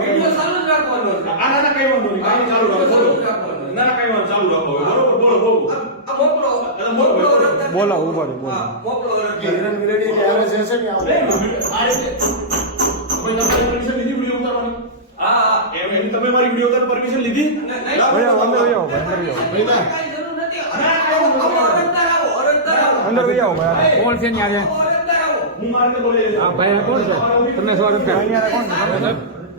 video ચાલુ જ રાખવાનો છે આ નાના કઈ વાંધો નહીં કાલે ચાલુ રાખો બોલો નાના કઈ વાંધો ચાલુ રાખો બરોબર બોલો બોલો આ મોકલો એટલે મોકલો બોલો ઉપર બોલો હા મોકલો હિરન મિલેડી કે આવે છે છે ને આવો આ રીતે કોઈ નંબર પરમિશન લીધી વિડિયો ઉતારવાની હા એમ એમ તમે મારી વિડિયો ઉતાર પરમિશન લીધી નહીં ભઈ અંદર આવો અંદર આવો ભઈ ના અંદર ભઈ આવો ભાઈ કોણ છે ન્યારે હું મારને બોલે હા ભાઈ કોણ છે તમને સવાર ઉપર ન્યારે કોણ છે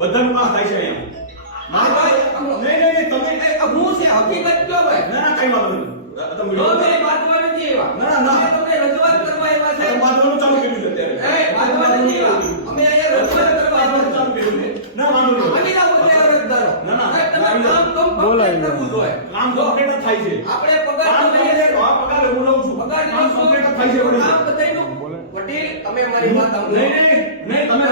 બધાને માં થાય છે એમ માં ભાઈ નહીં નહીં નહીં તમે એ અબ હું છે હકીકત કયો ભાઈ ના ના કઈ વાત નથી તમે જો મેરી વાત વાત નથી એવા ના ના ના તમે રજવાત કરવા એવા છે માનવાનું ચાલુ કર્યું છે અત્યારે એ વાત વાત નથી એવા અમે અહીંયા રજવાત કરવા આવ્યા છે ચાલુ કર્યું છે ના માનું અલી લાવો છે અરજદારો ના ના તમે કામ કમ કમ્પ્લીટ કરવું જોઈએ કામ કમ્પ્લીટ થાય છે આપણે પગાર તો લઈએ છે આ પગાર હું લઉં છું પગાર કમ્પ્લીટ થાય છે આમ બતાઈ દો વડીલ અમે અમારી વાત નહીં નહીં નહીં તમે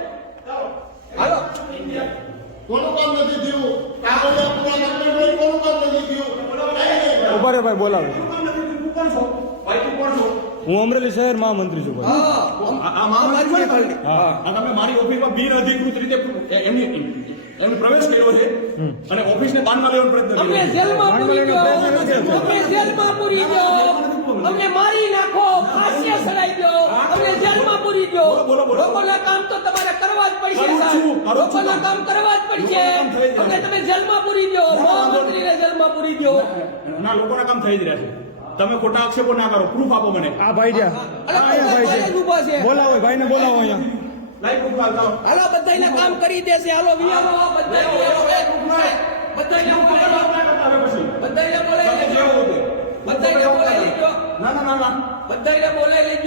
મહામંત્રી છું મારી ઓફિસમાં બિન અધિકૃત રીતે એમને પ્રવેશ કર્યો છે અને ઓફિસ ને બાનમાં પ્રયત્ન કર્યો કામ તો તમારે કરવા જ પડશે કામ કરવા જ પડશે હવે તમે ના કામ થઈ જ છે તમે ખોટા ના કરો પ્રૂફ આપો મને આ ભાઈ અરે ભાઈ છે બોલાવો બોલાવો હાલો બધાને કામ કરી દેશે હાલો વિયા આ બધાને આવો એક ઉભા બધાને ના પછી બધાને બોલાવી ના ના ના બધાને બોલાવી